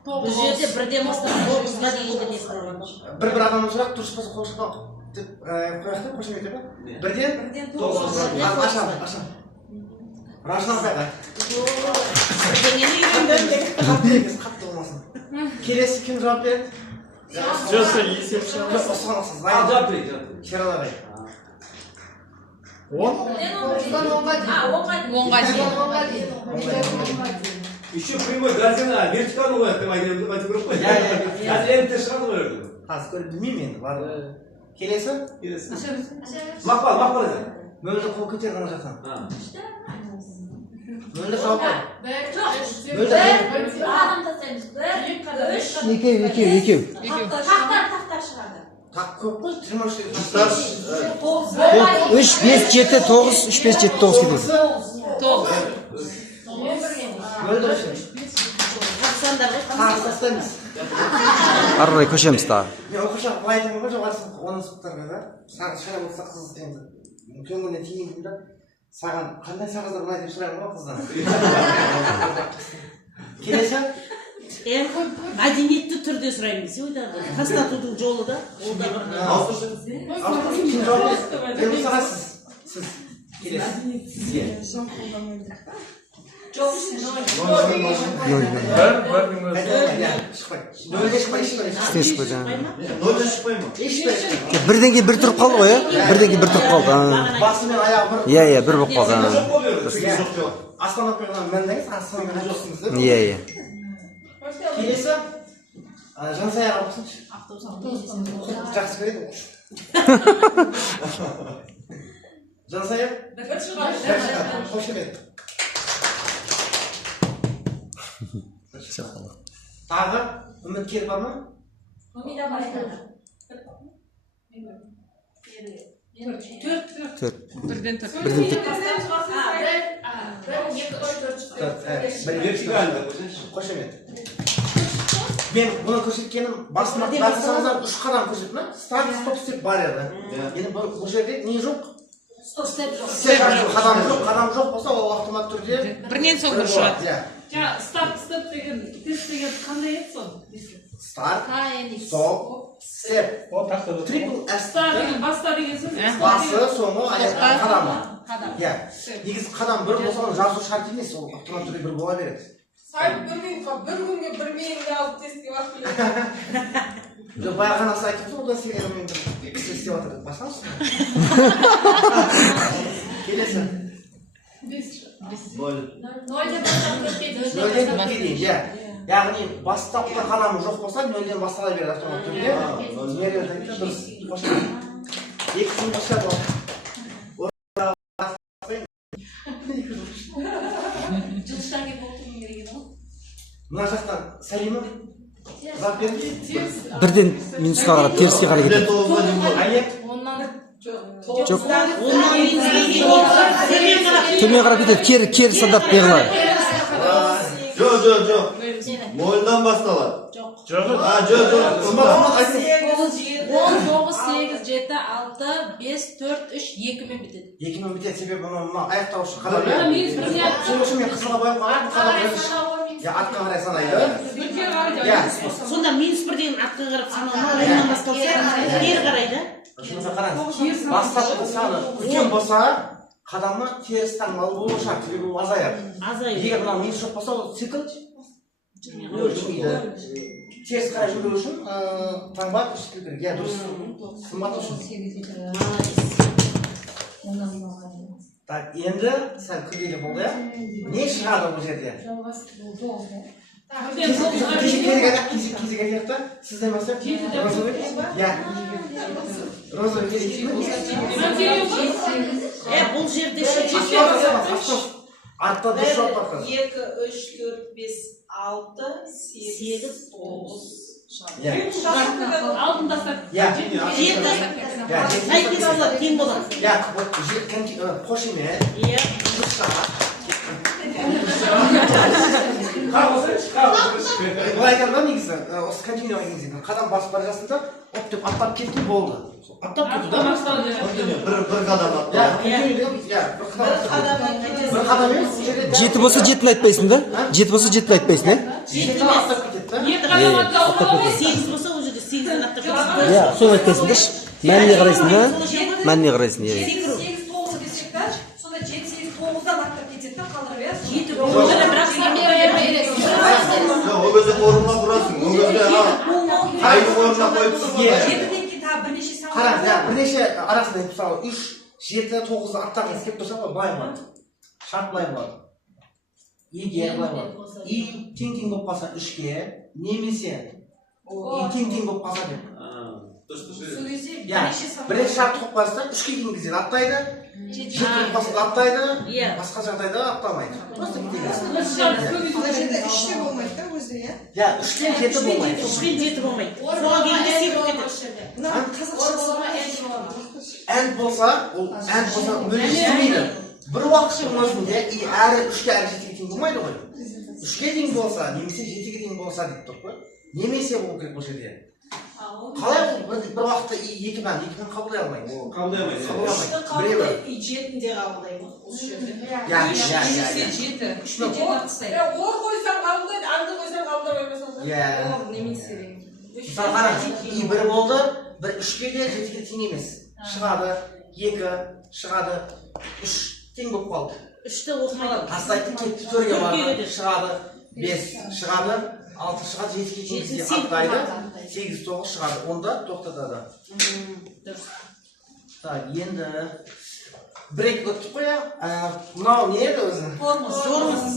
Бұл жерде бірден бастап 9-ға дейінгі не қылған. Бір адамның сұрақ дұрыс болса қошқа деп қояқты, қошын етіп бірден 9-ға. Ашам. Рашынан қайға. Бірдеңені үйренбейміз. Қатты болмасын. Келесі кім жауап береді? Жосы есепші. Осығанықсыз. Жауап береді. Шерала қай. 10? 10-ға дейін. Еще прямой газина, вертикально қояды деп айтып көріп қой. Қазір МТ шығады ғой өрді. Қазір білмеймін енді, бар. Келесі? Мақпал езі. Мөлді қол көтер ғана жатқан. Мөлді жауап бер. Екеу. Тақтар шығады. Тақ көп қой, 23 3, 5, 7, 9, 3, 5, 7, 9 кетеді. 9. Мөлді үшін. Тастаймыз. Ары қарай көшеміз тағы. Мен оқыршақ былай айтамын ғой, жоғарысын оның сыныптарға да. Саған шара болса қыз енді. Көңіліне тиейін да. Саған қандай сағыздар былай деп сұраймын ғой қыздан. Келесі? Мәдениетті түрде сұраймыз. Тастатудың жолы да. Кім жауап береді? Енді сағасыз. Сіз. Келесі. Сізге. Бірден кейін бір тұрып қалды ғой, бірден кейін бір тұрып қалды. Басымен аяғы бір. Иә, бір болып қалды. Астанып қойған мәндеңіз, астанып жоқсыңыз деп. Иә. Келесі, жансаяға болсыншы. Жақсы көреді. Жансая? Қош келеді. Тағы үміткер бар ма? Бірден төрт. Қошемет. Мен бұны көрсеткенім басына басыңыздан 3 қадам көрсеттім ме? Старт, стоп, степ бар еді. Енді бұл жерде не жоқ? Қадам жоқ болса, ол автомат түрде Бірінен соң бір шығады. Старт, стоп деген, тест деген қандай еді сон? Старт, стоп, степ. Трипл S. Старт деген, баста деген сөз. Басы, соңы, аяқтан қадамы. Негізі қадам бір болса, оны жазу шарт емес, ол автомат түрде бір бола береді. Сайып бір күнге бір мейімді алып тестке уақыт келеді. Жоқ, баяғана сіз айтып тұр, одан сен мен бір істеп жатыр деп басаңызшы. Келесі. 0-ден 4-ге дейін, иә. Яғни бастапқы қадамы жоқ болса, 0-ден бастала береді автомат түрде. Дұрыс. Екісін қосады ол. Жылыштан келіп отырмын керек еді ғой. Мына жақтан сәлемі. Жауап берді. Бірден минусқа қарап, теріске қарай кетеді. Жоқ. Төмен қарап кетеді, кері стандарт беріледі. Жоқ. Мойындан басталады. Жоқ. 10, 9, 8, 7, 6, 5, 4, 3, 2-мен бітеді. 2-мен бітеді, себебі мұны аяқтаушы қадам береді. Сол үшін мен қысқала қойып қадам береді. Артқа қарай санайды. Сонда минус 1 деген артқа қарап саналма, оңнан басталса, кері қарайды. Шыныңызға қараңыз. Бастапқы саны үлкен болса, қадамы теріс таңбалы болу шарт, себебі ол азаяды. Егер мына минус жоқ болса, ол цикл жүрмейді. Теріс қарай жүру үшін таңба түшкіл керек. Иә, дұрыс. Қымбат үшін. Так, енді сәл күрделі болды, иә? Не шығады бұл жерде? Кезек айтайық та, сізден бастап? Розовый? Иә. Розовый кезек. Бұл жерде артта дұрыс жоқ бар қазір. 2, 3, 4, 5, 6, 8, 9 Алтын тастап. Сәйкес болады, тең болады. Қош еме. Бұл айтамын да негізі, осы континуа негізі. Қадам басып бара жатсың да, оп деп аттап кетті болды. Аттап кетті да? Bir kadam attı. Ya, bir qadam емес, бұл жерде 7 болса 7-ні айтпайсың да? 7 болса 7-ні айтпайсың, ә? жетіден аттап кетеді да? Екі қадам аттауға ғой. 8 болса ол жерде 8-ден аттап кетеді. Иә, соны айтпайсың да? Мәніне қарайсың да? Мәніне қарайсың, иә. 8-9 десек та, сонда 7-8-9'dan аттап кетеді да, қалдырып бересіз. 7 болса бірақ O gözü korunma burası. O gözü aynı korunma koyup Иә. 7-ден кейін тағы бірнеше сан Қара, бірнеше арасында мысалы 3, 7, 9-ды аттағыңыз келіп тұрса былай болады. Шарт былай болады. Егер былай болады. И тең болып қалса 3-ге, немесе и тең болып қалса деп. сол кезде Иә, бірнеше сан бірінші шарт қойып қалса 3-ге дейін кезде аттайды, 7 болып қалса да аттайды, Иә. басқа жағдайда аттамайды. Просто кетеді. Ана жерде 3-те болмайды да өзі, иә? Иә, 3-тен 7 болмайды. 3-тен 7 болмайды. Соған келгенде 8 кетеді. Мына қазақшасы Ән болса, ол ән болса мүлде істемейді. Бір уақыттың өзінде и әрі 3-ге әрі 7-ге тең болмайды ғой. 3-ге тең болса, немесе 7-ге тең болса деп тұр ғой. Немесе болу керек бұл жерде. Қалай бір уақытта екі мән қабылдай алмайды. Қабылдай алмайды. Біреуі. и 7-де қабылдайды осы жерде. Иә. Ор қойсаң қабылдайды, анды қойсаң қабылдай қоймасаң. Иә. Ор немесе. Мысалы қара, и бір болды, бір 3-ге де 7-ге тең емес. Шығады, 2 шығады, 3 тең болып қалды. 3-те оқымайды. Тастайды, кетті 4-ге барды, шығады, 5 шығады, 6 шығады, 7-ге тең кезде аттайды, 8-9 шығады, онда тоқтатады. Так, енді бір-екі өттік қой, мынау не еді өзі? Тормоз.